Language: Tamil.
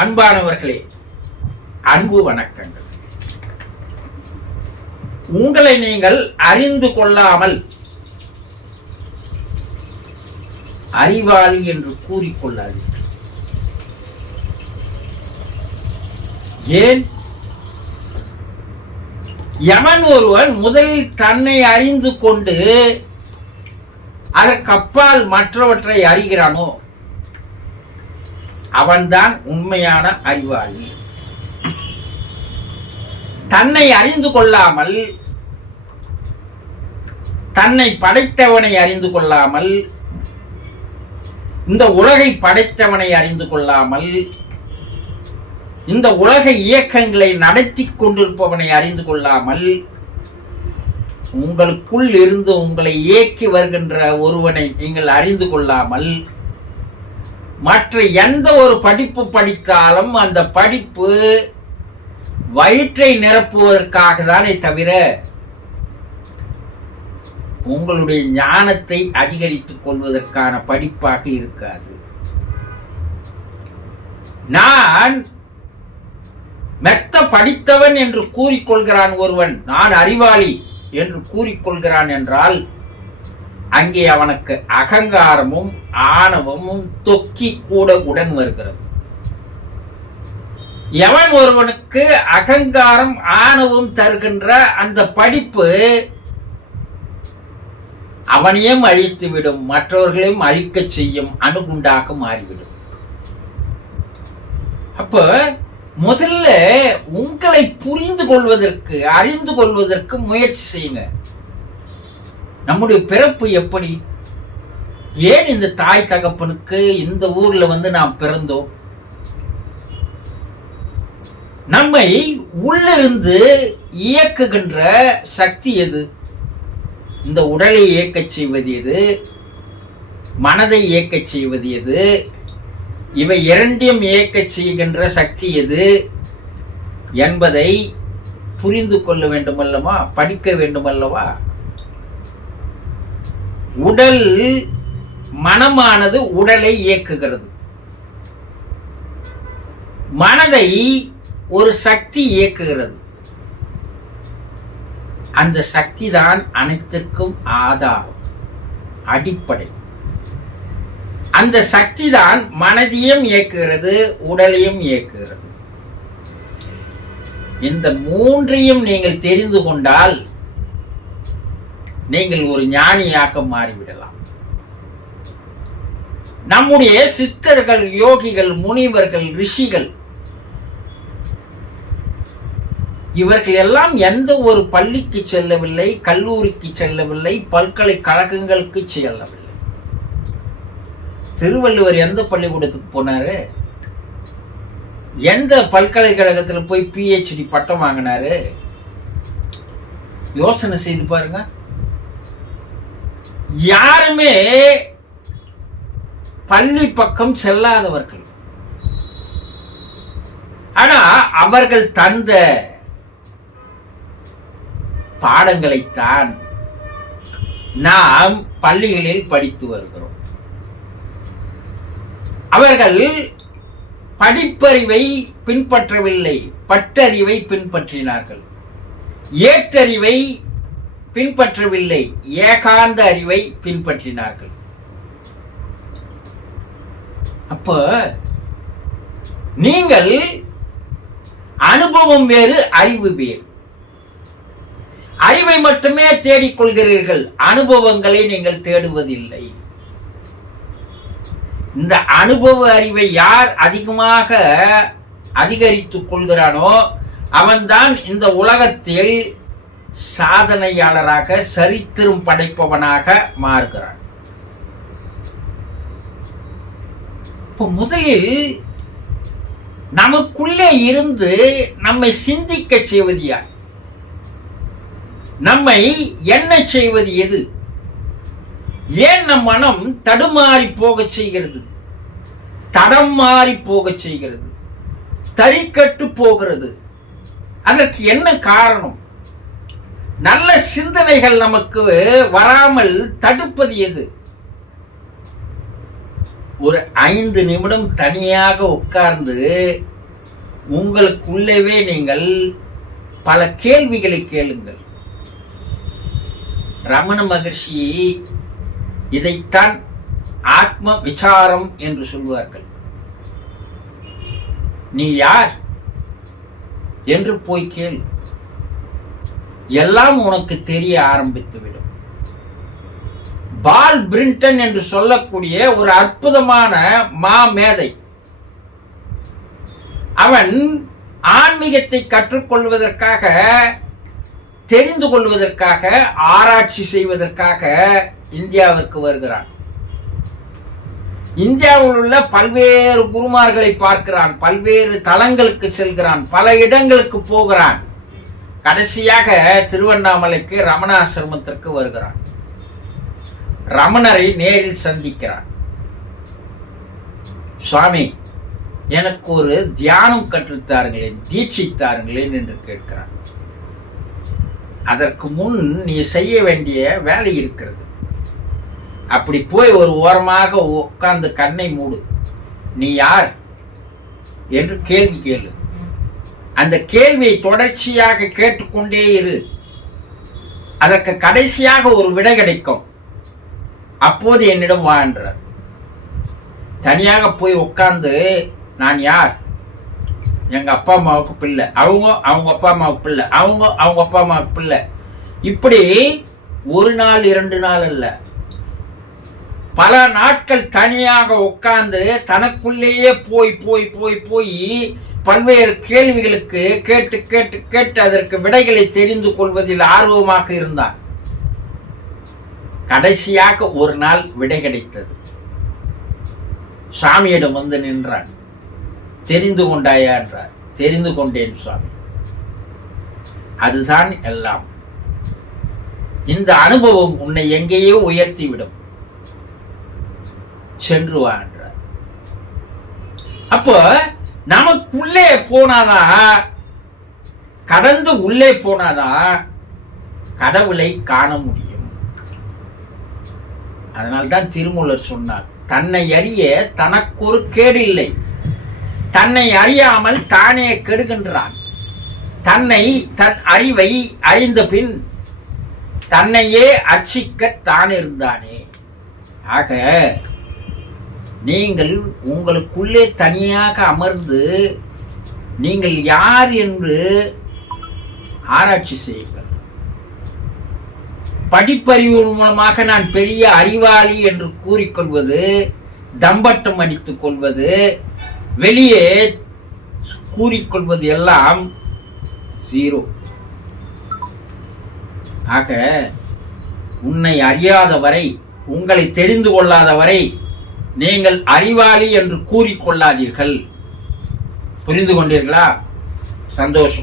அன்பானவர்களே அன்பு வணக்கங்கள். உங்களை நீங்கள் அறிந்து கொள்ளாமல் அறிவாளி என்று கூறிக்கொள்ளாதீர்கள் ஏன்? யமன் ஒருவன் முதலில் தன்னை அறிந்து கொண்டு அதற்கப்பால் மற்றவற்றை அறிகிறானோ? அவன்தான் உண்மையான அறிவாளி. தன்னை அறிந்து கொள்ளாமல் தன்னை படைத்தவனை அறிந்து கொள்ளாமல் இந்த உலகை படைத்தவனை அறிந்து கொள்ளாமல் இந்த உலக இயக்கங்களை நடத்தி கொண்டிருப்பவனை அறிந்து கொள்ளாமல் உங்களுக்குள் இருந்து உங்களை இயக்கி வருகின்ற ஒருவனை நீங்கள் அறிந்து கொள்ளாமல் மற்ற எந்த ஒரு படிப்பு படித்தாலும் அந்த படிப்பு வயிற்றை நிரப்புவதற்காக தானே தவிர உங்களுடைய ஞானத்தை அதிகரித்துக் கொள்வதற்கான படிப்பாக இருக்காது. நான் மெத்த படித்தவன் என்று கூறிக்கொள்கிறான் ஒருவன். நான் அறிவாளி என்று கூறிக்கொள்கிறான் என்றால் அங்கே அவனுக்கு அகங்காரமும் ஆணவமும் தொக்கி கூட உடன் வருகிறது. எவன் ஒருவனுக்கு அகங்காரம் ஆணவம் தருகின்ற அந்த படிப்பு அவனையும் அழித்துவிடும் மற்றவர்களையும் அழிக்க செய்யும் அணுகுண்டாக மாறிவிடும். அப்ப முதல்ல உங்களை புரிந்து கொள்வதற்கு அறிந்து கொள்வதற்கு முயற்சி செய்யுங்க. நம்முடைய பிறப்பு எப்படி? ஏன் இந்த தாய் தகப்பனுக்கு இந்த ஊர்ல வந்து நாம் பிறந்தோம்? நம்மை உள்ளிருந்து இயக்குகின்ற சக்தி எது? இந்த உடலை இயக்க செய்வது எது? மனதை இயக்க செய்வது எது? இவை இரண்டையும் இயக்க செய்கின்ற சக்தி எது? என்பதை புரிந்து கொள்ள வேண்டுமல்லவா? படிக்க வேண்டுமல்லவா? உடல் மனமானது உடலை இயக்குகிறது. மனதை ஒரு சக்தி இயக்குகிறது. அந்த சக்தி தான் அனைத்திற்கும் ஆதாரம் அடிப்படை. அந்த சக்தி தான் மனதையும் இயக்குகிறது உடலையும் இயக்குகிறது. இந்த மூன்றையும் நீங்கள் தெரிந்து கொண்டால் நீங்கள் ஒரு ஞானியாக மாறிவிடலாம். நம்முடைய சித்தர்கள் யோகிகள் முனிவர்கள் ரிஷிகள் இவர்கள் எல்லாம் எந்த ஒரு பள்ளிக்கு செல்லவில்லை கல்லூரிக்கு செல்லவில்லை பல்கலைக்கழகங்களுக்கு செல்லவில்லை. திருவள்ளுவர் எந்த பள்ளிக்கூடத்துக்கு போனாரு? எந்த பல்கலைக்கழகத்தில் போய் பிஹெச்டி பட்டம் வாங்கினாரு? யோசனை செய்து பாருங்க. யாருமே பள்ளி பக்கம் செல்லாதவர்கள். ஆனா அவர்கள் தந்த பாடங்களைத்தான் நாம் பள்ளிகளில் படித்து வருகிறோம். அவர்கள் படிப்பறிவை பின்பற்றவில்லை பட்டறிவை பின்பற்றினார்கள். ஏற்றறிவை பின்பற்றவில்லை. ஏகாந்த அறிவை பின்பற்றினார்கள். அப்ப நீங்கள் அனுபவம் வேறு அறிவு வேறு. அறிவை மட்டுமே தேடிக்கொள்கிறீர்கள் அனுபவங்களை நீங்கள் தேடுவதில்லை. இந்த அனுபவ அறிவை யார் அதிகமாக அதிகரித்துக் கொள்கிறானோ அவன்தான் இந்த உலகத்தில் சாதனையாளராக சரித்திரம் படைப்பவனாக மாறுகிறான். இப்போ முதலில் நமக்குள்ளே இருந்து நம்மை சிந்திக்க செய்வது யார்? நம்மை என்ன செய்வது எது? ஏன் நம் மனம் தடுமாறி போக செய்கிறது? தடம் மாறி போக செய்கிறது? தறிக்கட்டு போகிறது? அதற்கு என்ன காரணம்? நல்ல சிந்தனைகள் நமக்கு வராமல் தடுப்பது எது? ஒரு ஐந்து நிமிடம் தனியாக உட்கார்ந்து உங்களுக்குள்ளவே நீங்கள் பல கேள்விகளை கேளுங்கள். ரமண மகர்ஷி இதைத்தான் ஆத்ம விசாரம் என்று சொல்வார்கள். நீ யார்? என்று போய் கேள். எல்லாம் உனக்கு தெரிய ஆரம்பித்துவிடும் பால் பிரிண்டன் என்று சொல்லக்கூடிய ஒரு அற்புதமான மா மேதை. அவன் ஆன்மீகத்தை கற்றுக்கொள்வதற்காக தெரிந்து கொள்வதற்காக ஆராய்ச்சி செய்வதற்காக இந்தியாவிற்கு வருகிறான். இந்தியாவில் உள்ள பல்வேறு குருமார்களை பார்க்கிறான் பல்வேறு தலங்களுக்கு செல்கிறான் பல இடங்களுக்கு போகிறான். கடைசியாக திருவண்ணாமலைக்கு ரமணாசிரமத்திற்கு வருகிறான். ரமணரை நேரில் சந்திக்கிறான். சுவாமி எனக்கு ஒரு தியானம் கற்றுத்தாருங்களேன் தீட்சித்தாருங்களேன் என்று கேட்கிறான். அதற்கு முன் நீ செய்ய வேண்டிய வேலை இருக்கிறது. அப்படி போய் ஒரு ஓரமாக உட்கார்ந்து கண்ணை மூடு. நீ யார்? என்று கேள்வி கேளு. அந்த கேள்வியை தொடர்ச்சியாக கேட்டுக்கொண்டே இரு. அதற்கு கடைசியாக ஒரு விடை கிடைக்கும். அப்போது என்னிடம் வா என்றார். தனியாக போய் உட்கார்ந்து நான் யார்? எங்க அப்பா அம்மாவுக்கு பிள்ளை. அவங்க அவங்க அப்பா அம்மாவுக்கு பிள்ளை. அவங்க அவங்க அப்பா அம்மாவுக்கு பிள்ளை. இப்படி ஒரு நாள் இரண்டு நாள் அல்ல. பல நாட்கள் தனியாக உட்கார்ந்து தனக்குள்ளேயே போய் போய் போய் போய் பல்வேறு கேள்விகளுக்கு கேட்டு கேட்டு கேட்டு அதற்கு விடைகளை தெரிந்து கொள்வதில் ஆர்வமாக இருந்தார் கடைசியாக ஒரு நாள் விடை கிடைத்தது. சாமியிடம் வந்து நின்றான். தெரிந்து கொண்டாயா என்றார். தெரிந்து கொண்டேன் சுவாமி. அதுதான் எல்லாம். இந்த அனுபவம் உன்னை எங்கேயோ உயர்த்திவிடும். சென்று வா என்றார் அப்போ நமக்குள்ளே போனாதான் கடந்து உள்ளே போனாதான் கடவுளை காண முடியும். அதனால்தான் திருமூலர் சொன்னார் தன்னை அறிய தனக்கொரு கேடு இல்லை தன்னை அறியாமல் தானே கெடுகின்றான். தன்னை தன் அறிவை அறிந்த பின் தன்னையே அர்ச்சிக்க தான் இருந்தானே ஆக நீங்கள் உங்களுக்குள்ளே தனியாக அமர்ந்து நீங்கள் யார் என்று ஆராய்ச்சி செய்யுங்கள். படிப்பறிவு மூலமாக நான் பெரிய அறிவாளி என்று கூறிக்கொள்வது தம்பட்டம் அடித்துக் கொள்வது வெளியே கூறிக்கொள்வது எல்லாம் ஜீரோ ஆக உன்னை அறியாத வரை உங்களை தெரிந்து கொள்ளாத வரை நீங்கள் அறிவாளி என்று கூறிக்கொள்ளாதீர்கள் புரிந்து கொண்டீர்களா? சந்தோஷம்.